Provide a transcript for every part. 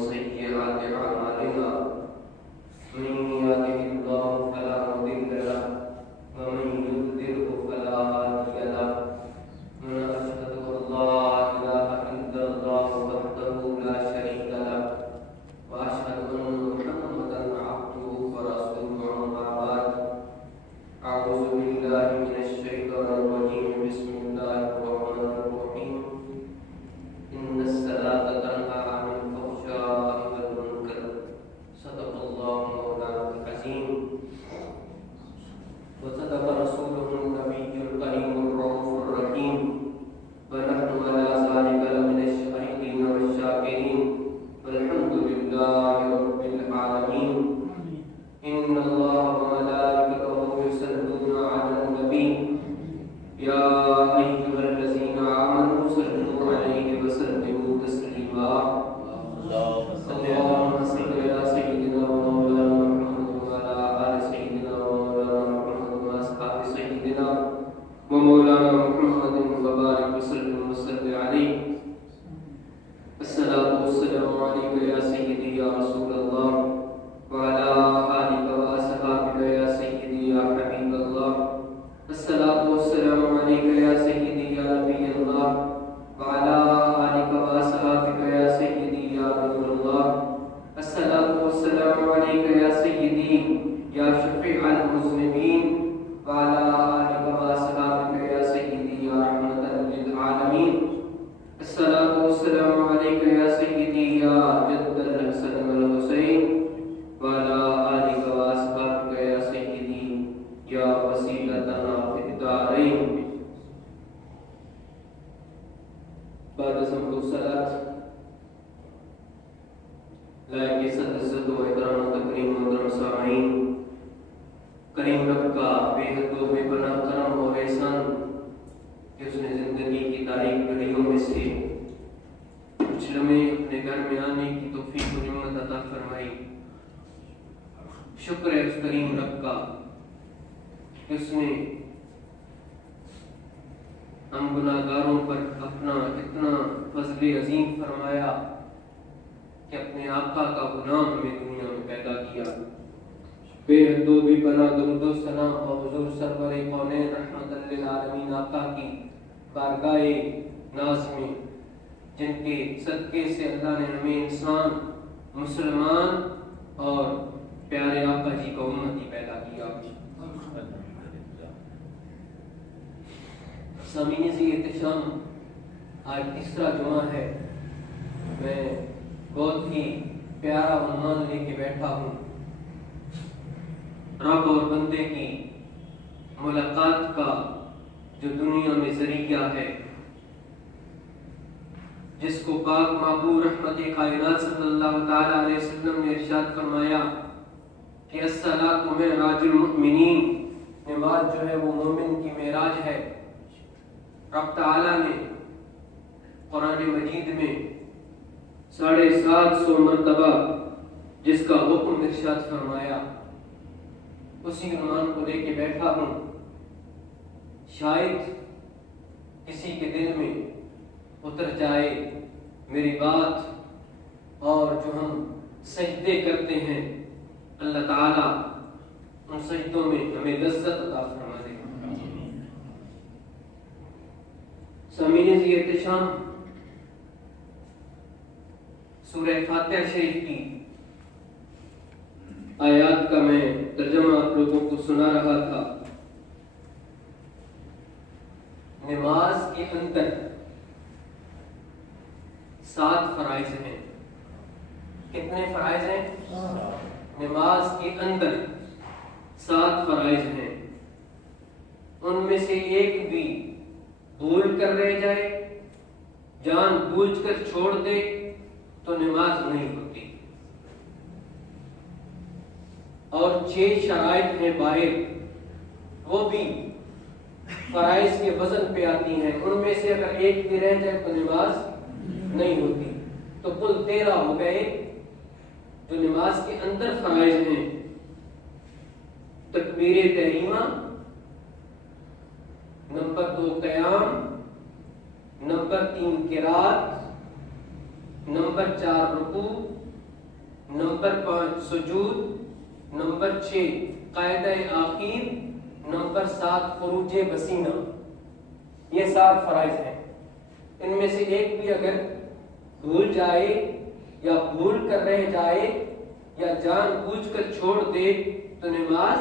سيئات أعمالنا من يهده الله فلا مضل له ومن يضلل فلا هادي له ونشهد أن لا إله إلا الله وحده لا شريك له وأشهد أن محمدا عبده ورسوله أما بعد أعوذ بالله من الشيطان الرجيم بسم الله الرحمن الرحيم إن الصلاة تنهى عن الفحشاء والمنكر صدق الله مولانا العظيم وصدق رسوله النبي الكريم الرؤوف الرحيم ونحن على ذلك لمن الشاهدين والشاكرين والحمد لله رب العالمين إن الله وملائكته يصلون على النبي يا أيها الذين آمنوا صلوا عليه وسلموا تسليما اللهم صل على سيدنا ومولانا محمد وعلى آل سيدنا ومولانا محمد وأصحاب سيدنا ومولانا محمد وبارك وسلم وصل عليه الصلاة والسلام عليك يا سيدي يا رسول الله وعلى آلك وأصحابك يا سيدي يا حبيب الله الصلاة والسلام عليك يا سيدي يا نبي الله وعلى آلك وأصحابك يا سيدي يا نور الله الصلاة والسلام عليك يا سيدي يا شفيع المذنبين وعلى آلك وأصحابك يا سيدي يا رحمة للعالمين الصلاة والسلام عليك يا سيدي يا جد الحسن والحسين وعلى آلك وأصحابك يا سيدي يا وسيلتنا في الدارين بعد سمع الصلاة لائق صد عزت و احترام و تکریم محترم سامعین کریم رب کا بے حد و بے پناہ کرم اور احسان کہ اس نے زندگی کی تاریک گھڑیوں میں سے کچھ لمحے اپنے گھر میں آنے کی توفیق و نعمت عطا فرمائی. شکر ہے اس کریم رب کا کہ اس نے ہم گناہگاروں پر اپنا اتنا فضل عظیم فرمایا کہ اپنے آقا کا غلام ہمیں دنیا میں پیدا کیا. بے حد و بے پناہ درود و سلام اور حضور سرور کونین رحمت للعالمین آقا کی بارگاہ ناز میں جن کے صدقے سے اللہ نے ہمیں انسان مسلمان اور پیارے آقا جی کا امتی پیدا کیا. سامعین ذی احتشام آج تیسرا جمعہ ہے. میں بہت ہی پیارا عنوان لے کے بیٹھا ہوں. رب اور بندے کی ملاقات کا جو دنیا میں ذریعہ ہے، جس کو پاک محبوب رحمت کائنات صلی اللہ تعالی علیہ وسلم نے ارشاد فرمایا کہ الصلاۃ معراج المؤمنین، نماز جو ہے وہ مومن کی معراج ہے. رب تعالی نے قرآن مجید میں 750 مرتبہ جس کا حکم ارشاد فرمایا، اسی عنوان کو لے کے بیٹھا ہوں. شاید کسی کے دل میں اتر جائے میری بات، اور جو ہم سجدے کرتے ہیں اللہ تعالی ان سجدوں میں ہمیں لذت عطا فرما دے. سامعین ذی احتشام، سورہ فاتحہ شریف کی آیات کا میں ترجمہ آپ لوگوں کو سنا رہا تھا. نماز کے اندر 7 فرائض ہیں. کتنے فرائض ہیں؟ نماز کے اندر 7 فرائض ہیں. ان میں سے ایک بھی بھول کر رہ جائے، جان بوجھ کر چھوڑ دے تو نماز نہیں ہوتی. اور 6 شرائط ہیں باہر، وہ بھی فرائض کے وزن پہ آتی ہیں. ان میں سے اگر ایک بھی رہ جائے تو نماز نہیں ہوتی. تو کل 13 ہو گئے جو نماز کے اندر فرائض ہیں. تکبیر تحریمہ، نمبر 2 قیام، نمبر 3 قرات، نمبر 4 رکوع، نمبر 5 سجود، نمبر 6 قاعدہ آخیر، نمبر 7 خروج بسینہ. یہ 7 فرائض ہیں. ان میں سے ایک بھی اگر بھول جائے یا بھول کر رہ جائے یا جان بوجھ کر چھوڑ دے تو نماز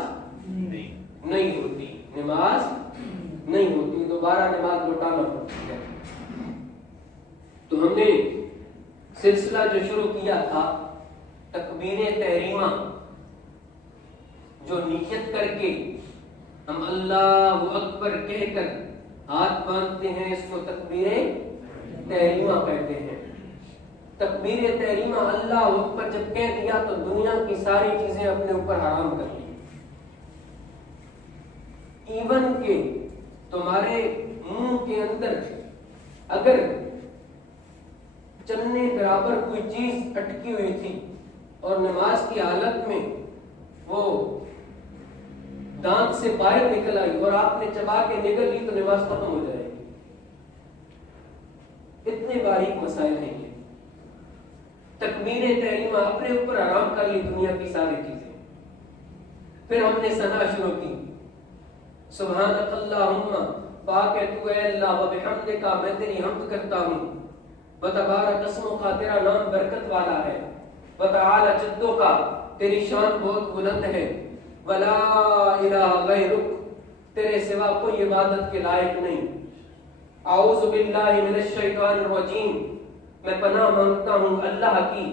نہیں ہوتی، نماز نہیں ہوتی، دوبارہ نماز لوٹانا پڑتی ہے. تو ہم نے سلسلہ جو شروع کیا تھا تکبیر تحریمہ، جو نیت کر کے ہم اللہ اکبر کہہ کر ہاتھ باندھتے ہیں، اس کو تکبیر تحریمہ کہتے ہیں. تکبیر تحریمہ اللہ اکبر جب کہہ دیا تو دنیا کی ساری چیزیں اپنے اوپر حرام کر لی. ایون کہ تمہارے منہ کے اندر اگر چلنے برابر کوئی چیز اٹکی ہوئی تھی اور نماز کی حالت میں وہ دانت سے باہر نکل آئی اور آپ نے چبا کے نکل لی تو نماز ختم ہو جائے گی. اتنے باریک مسائل ہیں یہ. تکبیر تحریمہ اپنے اوپر حرام کر لی دنیا کی ساری چیزیں. پھر ہم نے ثنا شروع کی، سبحانک اللہم، پاک ہے تو اے اللہ، و بحمدک، میں تیری حمد کرتا ہوں، و تبارک اسمک، تیرا نام برکت والا ہے، و تعالی جدک، تیری شان بہت بلند ہے، ولا الہ غیرک، تیرے سوا کوئی عبادت کے لائق نہیں. اعوذ باللہ من الشیطان الرجیم، میں پناہ مانگتا ہوں اللہ کی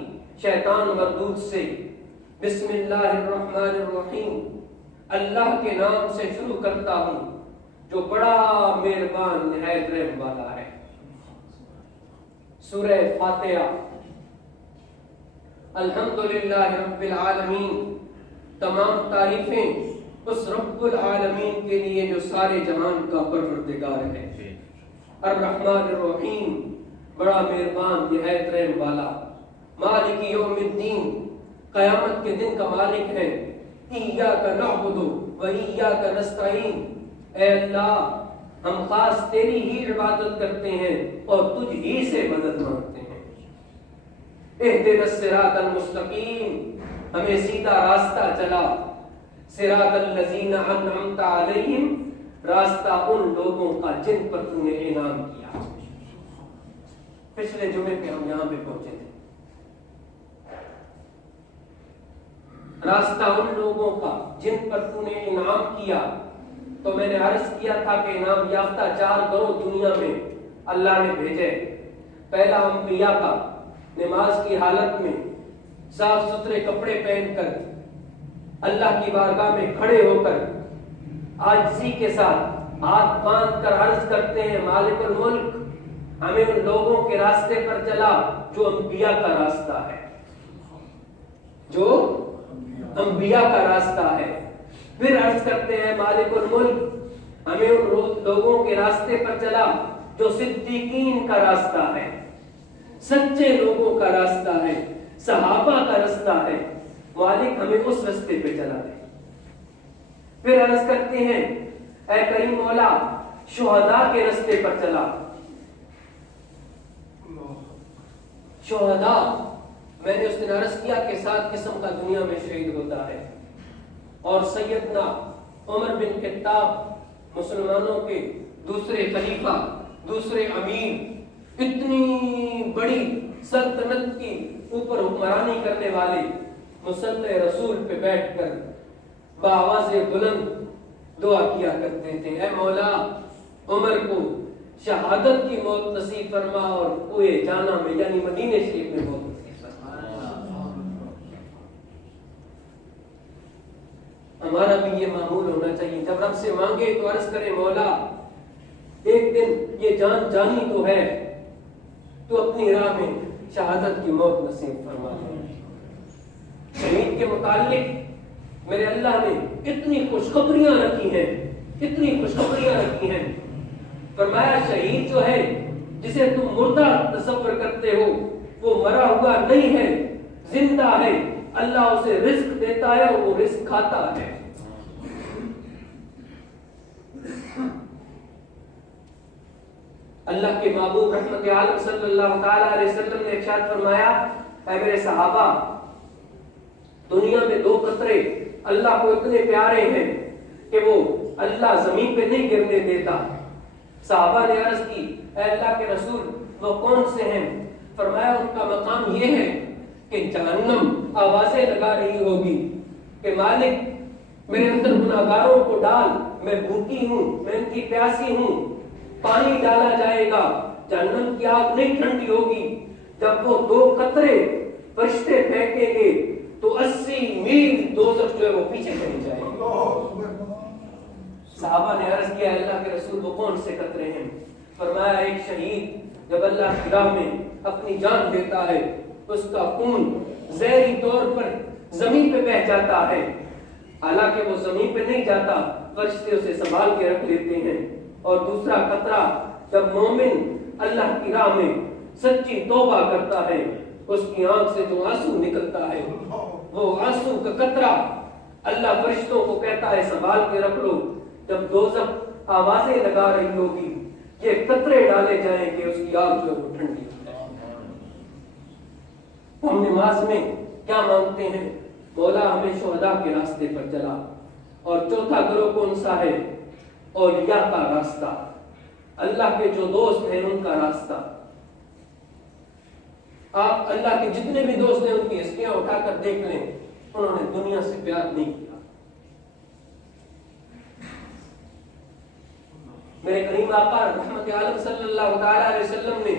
شیطان مردود سے. بسم اللہ الرحمن الرحیم، اللہ کے نام سے شروع کرتا ہوں جو بڑا مہربان نہایت رحم والا ہے. سورہ فاتحہ. الحمدللہ رب العالمین، تمام تعریفیں اس رب العالمین کے لیے جو سارے جہان کا پروردگار ہے. الرحمن الرحیم، بڑا مہربان نہایت رحم والا. مالک یوم الدین، قیامت کے دن کا مالک ہے. ایاک نعبد و ایاک نستعین، اے اللہ ہم خاص تیری ہی عبادت کرتے ہیں اور تجھ ہی سے مدد مانگتے ہیں. اہدنا الصراط المستقیم، ہمیں سیدھا راستہ چلا. صراط الذین انعمت علیہم، راستہ ان لوگوں کا جن پر تو نے انعام کیا. پچھلے جمعے پہ ہم یہاں پہ پہنچے تھے. راستہ ان لوگوں کا جن پر تو نے انعام کیا. تو میں نے عرض کیا تھا کہ انعام یافتہ 4 گروہ دنیا میں اللہ نے بھیجے. پہلا انبیاء کا، نماز کی حالت میں صاف ستھرے کپڑے پہن کر اللہ کی بارگاہ میں کھڑے ہو کر عاجزی کے ساتھ ہاتھ باندھ کر عرض کرتے ہیں مالک الملک، ہمیں ان لوگوں کے راستے پر چلا جو انبیاء کا راستہ ہے، جو انبیاء کا راستہ ہے. پھر عرض کرتے ہیں مالک الملک، ہمیں ان لوگوں کے راستے پر چلا جو صدیقین کا راستہ ہے، سچے لوگوں کا راستہ ہے، صحابہ کا راستہ ہے. مالک ہمیں اس راستے پہ چلا دے. پھر عرض کرتے ہیں اے کریم مولا، شہداء کے راستے پر چلا. شہداء، میں نے اس دن عرض کیا کہ 7 قسم کا دنیا میں شہید ہوتا ہے. اور سیدنا عمر بن خطاب، مسلمانوں کے دوسرے خلیفہ، دوسرے امیر، اتنی بڑی سلطنت کی اوپر حکمرانی کرنے والے، مصلی رسول پہ بیٹھ کر بآواز بلند دعا کیا کرتے تھے، اے مولا عمر کو شہادت کی موت نصیب فرما اور کوئے جانا میں یعنی مدینہ شریف میں موت نصیب فرما. ہمارا بھی یہ معمول ہونا چاہیے، جب رب سے مانگے تو عرض کرے مولا ایک دن یہ جان جانی تو ہے، تو اپنی راہ میں شہادت کی موت نصیب فرما دے. شہید کے متعلق میرے اللہ نے اتنی خوشخبریاں رکھی ہیں، اتنی خوشخبریاں رکھی ہیں. فرمایا شہید جو ہے جسے تم مردہ تصور کرتے ہو وہ مرا ہوا نہیں ہے، زندہ ہے. اللہ اسے رزق دیتا ہے اور وہ رزق کھاتا ہے. اللہ کے محبوب رحمت عالم صلی اللہ تعالی علیہ وسلم نے ارشاد فرمایا اے میرے صحابہ، دنیا میں دو قطرے اللہ کو اتنے پیارے ہیں کہ وہ اللہ زمین پہ نہیں گرنے دیتا. صحابہ نے عرض کی اے اللہ کے رسول وہ کون سے ہیں؟ فرمایا ان کا مقام یہ ہے کہ جہنم آوازیں لگا رہی ہوگی کہ مالک میرے اندر گناہگاروں کو ڈال، میں بھوکی ہوں، میں ان کی پیاسی ہوں. پانی ڈالا جائے گا، جہنم کی آگ نہیں ٹھنڈی ہوگی. جب وہ دو قطرے فرشتے پھینکیں گے تو 80 میل دوزخ جو ہے وہ پیچھے چلی جائے گی. صحابہ نے عرض کیا اللہ کے رسول وہ کون سے قطرے ہیں؟ فرمایا ایک شہید جب اللہ کی راہ میں اپنی جان دیتا ہے اس کا خون زہری طور پر زمین پہ بہہ جاتا ہے، حالانکہ وہ زمین پہ نہیں جاتا، فرشتے اسے سنبھال کے رکھ لیتے ہیں. اور دوسرا قطرہ جب مومن اللہ کی راہ میں سچی توبہ کرتا ہے اس کی آنکھ سے جو آنسو نکلتا ہے وہ آنسو کا قطرہ اللہ فرشتوں کو کہتا ہے سنبھال کے رکھ لو. جب دوزخ آوازیں لگا رہی ہوگی یہ قطرے ڈالے جائیں گے اس کی آگ جو ہے ٹھنڈی ہو جائے گی. ہم نماز میں کیا مانگتے ہیں؟ مولا ہمیں شہداء کے راستے پر چلا. اور چوتھا گروہ کون سا ہے؟ اولیاء کا راستہ، اللہ کے جو دوست ہیں ان کا راستہ. آپ اللہ کے جتنے بھی دوست ہیں ان کی ہستیاں اٹھا کر دیکھ لیں، انہوں نے دنیا سے پیار نہیں کیا. میرے کریم آقا رحمت عالم صلی اللہ تعالی علیہ وسلم نے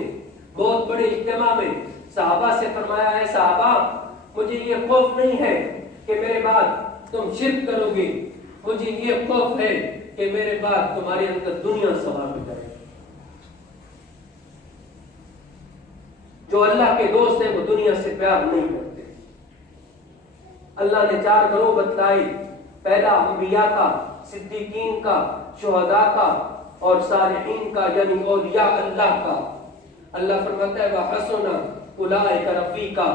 بہت بڑے اجتماع میں صحابہ سے فرمایا ہے صحابہ مجھے یہ خوف نہیں ہے کہ میرے بعد تم شرک کرو گے، مجھے یہ خوف ہے کہ میرے بعد تمہارے اندر دنیا سوار ہو جائے. جو اللہ کے دوست ہیں وہ دنیا سے پیار نہیں کرتے. اللہ نے 4 گروہ بتلائے، پہلا انبیاء کا، صدیقین کا، شہداء کا اور صالحین کا یعنی اولیاء اللہ کا. اللہ فرماتا ہے وَحَسُنَ أُولَٰئِكَ رَفِیقًا،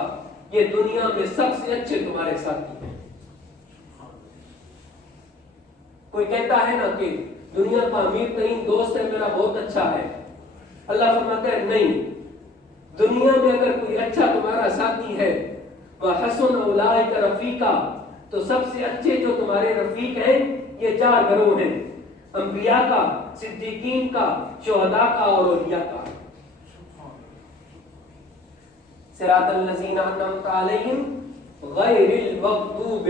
یہ دنیا میں سب سے اچھے تمہارے ساتھی ہیں. کوئی کہتا ہے نا کہ دنیا کا امیر ترین دوست ہے میرا بہت اچھا ہے، اللہ فرماتا ہے نہیں، دنیا میں اگر کوئی اچھا تمہارا ساتھی ہے وَحَسُنَ أُولَٰئِكَ رَفِیقًا تو سب سے اچھے جو تمہارے رفیق ہیں یہ 4 گروہ ہیں، انبیاء کا، صدیقین کا، شہداء کا اور اولیاء کا. صراط الذین انعمت علیہم غیر المغضوب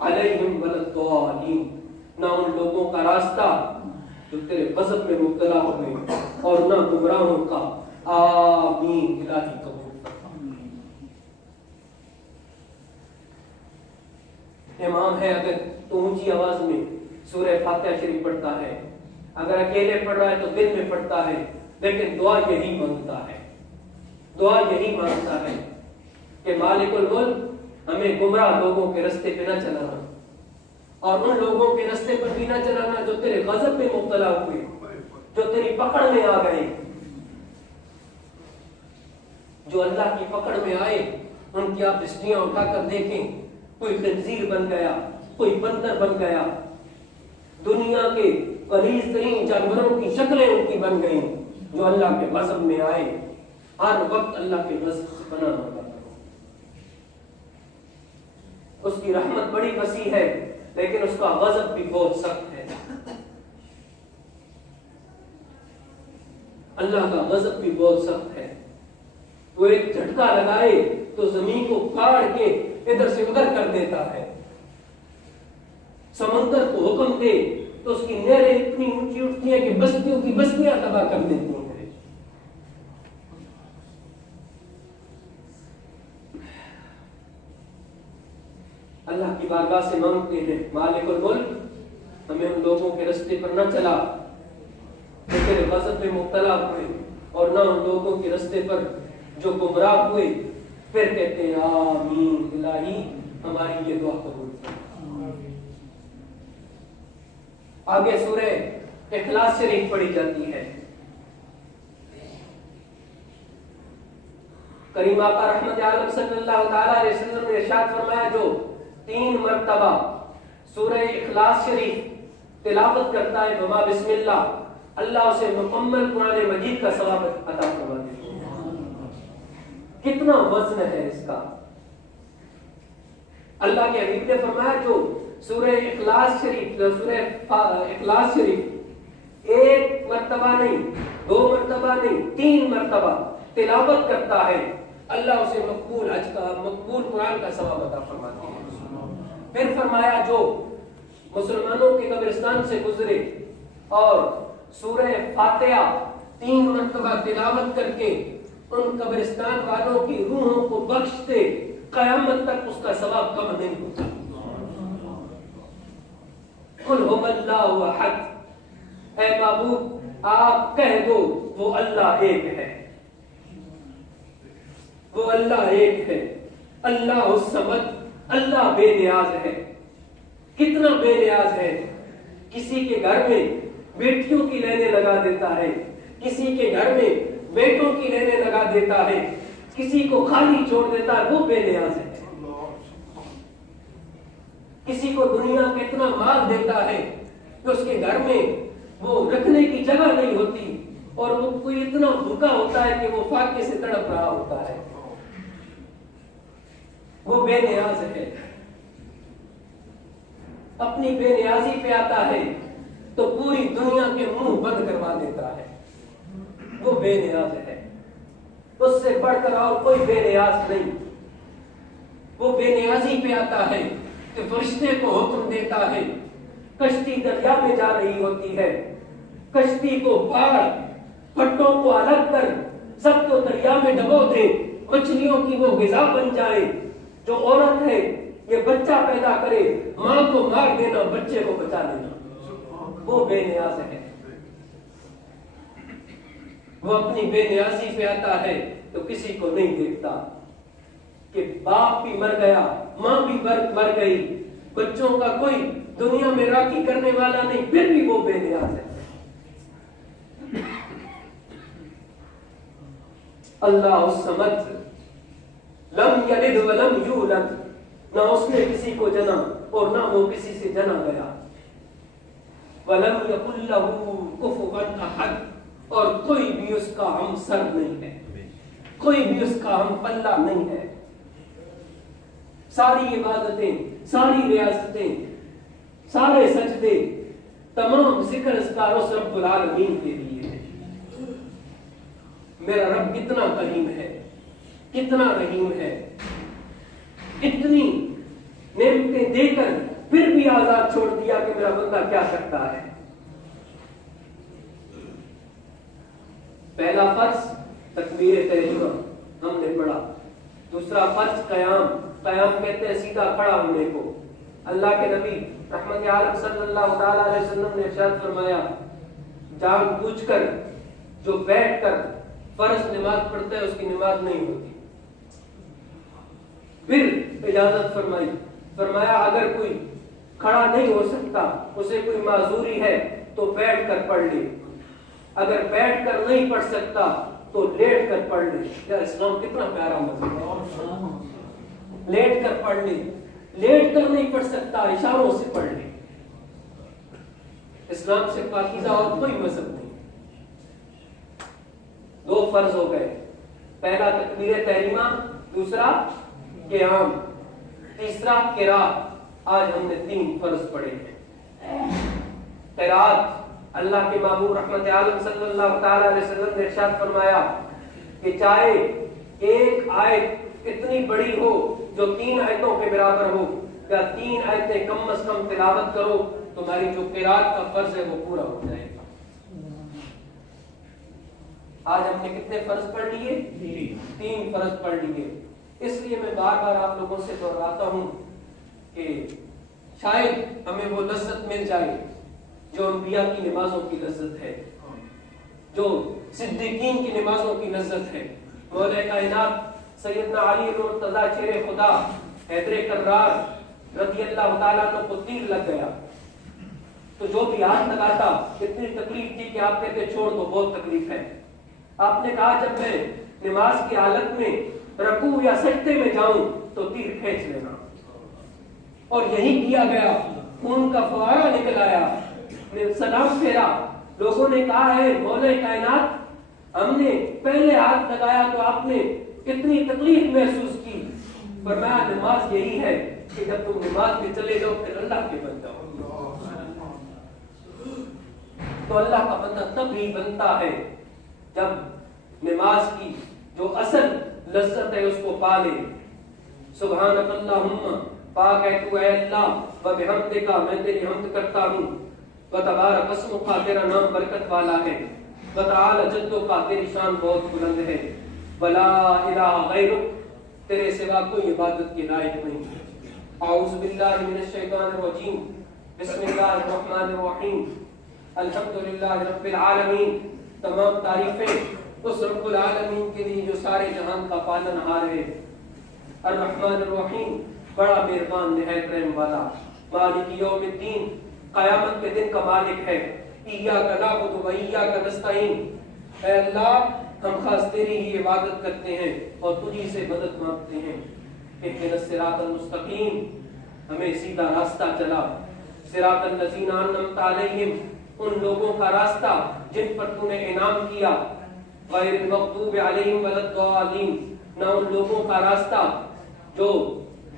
علیہم ولا الضالین، نہ ان لوگوں کا راستہ جو تیرے غضب میں مبتلا ہوئے اور نہ گمراہوں کا. آمین الہی قبول فرما. امام ہے اگر تو اونچی آواز میں سورہ فاتحہ شریف پڑھتا ہے، اگر اکیلے پڑھ رہا ہے تو دل میں پڑھتا ہے، لیکن دعا یہی مانگتا ہے، دعا یہی مانگتا ہے کہ مالک الملک ہمیں گمراہ لوگوں کے رستے پہ نہ چلانا اور ان لوگوں کے رستے پر بھی نہ چلانا جو تیرے غضب میں مبتلا ہوئے، جو تیری پکڑ میں آ گئے. جو اللہ کی پکڑ میں آئے ان کی آپ ہسٹریاں اٹھا کر دیکھیں، کوئی خنزیر بن گیا، کوئی بندر بن گیا، دنیا کے غلیظ ترین جانوروں کی شکلیں ان کی بن گئیں. جو اللہ کے غضب میں آئے ہر وقت اللہ کے غضب سے پناہ مانگا کرو. اس کی رحمت بڑی وسیع ہے لیکن اس کا غضب بھی بہت سخت ہے. اللہ کا غضب بھی بہت سخت ہے. وہ ایک جھٹکا لگائے تو زمین کو کاٹ کے ادھر سے ادھر کر دیتا ہے. سمندر کو حکم دے تو اس کی نہریں اتنی اونچی اٹھتی ہیں کہ بستیوں کی بستیاں تباہ کر دیتی ہیں. اللہ کی بارگاہ سے مانگتے ہیں مالک الملک ہمیں ان لوگوں کے رستے پر نہ چلا جو تیرے غضب میں مبتلا ہوئے اور نہ ان لوگوں کے رستے پر جو گمراہ ہوئے. پھر کہتے ہیں آمین الہی ہماری یہ دعا قبول کر. آگے سورہ اخلاص شریف پڑھی جاتی ہے. کریم آقا رحمت عالم صلی اللہ تعالی علیہ وسلم نے ارشاد فرمایا جو 3 مرتبہ سورہ اخلاص شریف تلاوت کرتا ہے بما بسم اللہ، اللہ اسے مکمل قرآن مجید کا ثواب عطا فرما دیتا ہے. کتنا وزن ہے اس کا. اللہ کے حبیب نے فرمایا جو سورہ اخلاص شریف ایک مرتبہ نہیں، 2 مرتبہ نہیں، 3 مرتبہ تلاوت کرتا ہے، اللہ اسے مقبول قرآن کا ثواب عطا فرماتا ہے۔ پھر فرمایا جو مسلمانوں کے قبرستان سے گزرے اور سورہ فاتحہ 3 مرتبہ تلاوت کر کے ان قبرستان والوں کی روحوں کو بخش دے، قیامت تک اس کا ثواب کم نہیں ہوتا۔ قل هو اللہ احد، اے معبود آپ کہہ دو وہ اللہ ایک ہے، وہ اللہ ایک ہے، اللہ الصمد، اللہ بے نیاز ہے۔ کتنا بے نیاز ہے، کسی کے گھر میں بیٹیوں کی لینے لگا دیتا ہے، کسی کے گھر میں بیٹوں کی لینے لگا دیتا ہے، کسی کو خالی چھوڑ دیتا ہے، وہ بے نیاز ہے۔ کسی کو دنیا کا اتنا مال دیتا ہے کہ اس کے گھر میں وہ رکھنے کی جگہ نہیں ہوتی، اور وہ کوئی اتنا بھوکا ہوتا ہے کہ وہ فاقے سے تڑپ رہا ہوتا ہے، وہ بے نیاز ہے۔ اپنی بے نیازی پہ آتا ہے تو پوری دنیا کے منہ بند کروا دیتا ہے، وہ بے نیاز ہے۔ اس سے بڑھ کر اور کوئی بے نیاز نہیں۔ وہ بے نیازی پہ آتا ہے کہ فرشتے کو حکم دیتا ہے، کشتی دریا میں جا رہی ہوتی ہے، کشتی کو پھاڑ، پھٹوں کو الگ کر، سب کو دریا میں ڈبو دے، مچھلیوں کی وہ غذا بن جائے۔ جو عورت ہے یہ بچہ پیدا کرے، ماں کو مار دینا، بچے کو بچا لینا، وہ بے نیاز ہے۔ وہ اپنی بے نیازی پہ آتا ہے تو کسی کو نہیں دیکھتا کہ باپ بھی مر گیا، ماں بھی مر گئی، بچوں کا کوئی دنیا میں راکھی کرنے والا نہیں، پھر بھی وہ بے نیاز ہے۔ اللہ الصمد، لم یلد ولم یولد، نہ اس نے کسی کو جنا اور نہ وہ کسی سے جنا گیا۔ ولم یکن لہ کفوا احد، اور کوئی بھی اس کا ہم سر نہیں ہے، کوئی بھی اس کا ہم پلہ نہیں ہے۔ ساری عبادتیں، ساری ریاستیں، سارے سجدے، تمام ذکر اذکار اس رب العالمین کے لیے ہے۔ میرا رب کتنا کریم ہے، کتنا رحیم ہے، اتنی نعمتیں دے کر پھر بھی آزاد چھوڑ دیا کہ میرا بندہ کیا کرتا ہے۔ پہلا فرض تکبیر تحریمہ ہم نے پڑھا، دوسرا فرض قیام کہتے ہیں سیدھا کھڑا ہونے کو۔ اللہ کے نبی رحمت عالم صلی اللہ تعالی علیہ وسلم نے ارشاد فرمایا، جان بوجھ کر جو بیٹھ کر فرض نماز پڑھتا ہے اس کی نماز نہیں ہوتی۔ پھر اجازت فرمایا اگر کوئی کھڑا نہیں ہو سکتا، اسے کوئی معذوری ہے تو بیٹھ کر پڑھ لے، اگر بیٹھ کر نہیں پڑھ سکتا تو لیٹ کر پڑھ لے۔ یار اسلام کتنا پیارا مذہب ہے، لیٹ کر پڑھ لے، لیٹ کر نہیں پڑھ سکتا اشاروں سے پڑھ لے۔ اسلام سے پاکیزہ اور کوئی مذہب نہیں۔ 2 فرض ہو گئے، پہلا تکبیر تحریمہ، دوسرا قیام، تیسرا قرات۔ آج ہم نے 3 فرض پڑھے ہیں۔ قرات، اللہ کے محبوب رحمت عالم صلی اللہ تعالی علیہ وسلم نے ارشاد فرمایا کہ چاہے ایک آیت اتنی بڑی ہو جو 3 آیتوں کے برابر ہو، یا 3 آیتیں کم از کم تلاوت کرو، تمہاری جو قرات کا فرض ہے وہ پورا ہو جائے گا۔ آج ہم نے کتنے فرض پڑھ لیے؟ 3 فرض پڑھ لیے۔ اس لیے میں بار بار آپ لوگوں سے دہراتا ہوں کہ شاید ہمیں وہ لذت مل جائے جو انبیاء کی نمازوں کی لذت ہے، جو صدیقین کی نمازوں کی لذت ہے۔ مولا کائنات سیدنا علی المرتضیٰ شیر خدا حیدر کرار رضی اللہ تعالیٰ عنہ کو تیر لگ گیا تو جو بھی ہاتھ لگاتا اتنی تکلیف تھی کہ آپ کہتے چھوڑ دو، بہت تکلیف ہے۔ آپ نے کہا جب میں نماز کی حالت میں رکوع یا سجدے میں جاؤں تو تیر کھینچ لینا، اور یہی کیا گیا، خون کا فوارہ نکل آیا، سلام پھیرا۔ لوگوں نے کہا ہے مولا کائنات ہم نے پہلے ہاتھ لگایا تو آپ نے کتنی تکلیف محسوس کی۔ فرمایا نماز یہی ہے، کہ جب تم نماز میں چلے جاؤ پھر اللہ کے بن جاؤ. تو اللہ کا بندہ تب ہی بنتا ہے جب نماز کی جو اصل لذت ہے اس کو پا لے. سبحانک اللہم، پاک ہے تو اے اللہ، و بحمدک، میں تیری حمد کرتا ہوں، و تبارک اسمک، تیرا نام برکت والا ہے، و تعالی جدک، تیری شان بہت بلند ہے، ولا الہ غیرک، تیرے سوا کوئی عبادت کے لائق نہیں. اعوذ باللہ من الشیطان الرجیم، بسم اللہ الرحمن الرحیم، الحمدللہ رب العالمین. تمام تعریفیں اس رب العالمین کے لیے جو سارے جہان کا پالن ہار ہے. الرحمن الرحیم، بڑا مہربان نہایت رحم والا. مالک یوم الدین، قیامت کے دن کا مالک ہے. ایاک نعبد و ایاک نستعین، اے اللہ ہم خاص تیری ہی عبادت کرتے ہیں اور تجھی سے مدد مانگتے ہیں. اہدنا الصراط المستقیم، ہمیں سیدھا راستہ چلا. صراط الذین انعمت علیہم، ان لوگوں کا راستہ جن پر تو نے انعام کیا. غیر المغضوب علیہم ولا الضالین، نہ ان لوگوں کا راستہ جو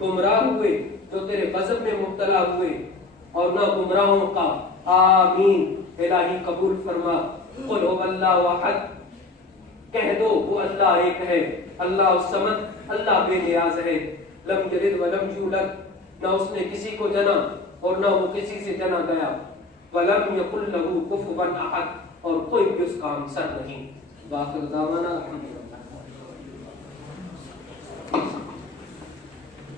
گمراہ ہوئے، جو تیرے غضب میں مبتلا ہوئے، اور نہ گمراہوں کا. آمین. الہی قبول فرما. قل هو اللہ احد، کہہ دو وہ اللہ ایک ہے. اللہ الصمد، اللہ بے نیاز ہے. لم یلد ولم یولد، نہ اس نے کسی کو جنا اور نہ وہ کسی سے جنا گیا. ولم یکن لہ کفوا احد، اور کوئی بھی اس کا ہمسر نہیں. باخر دعوانا الحمدللہ.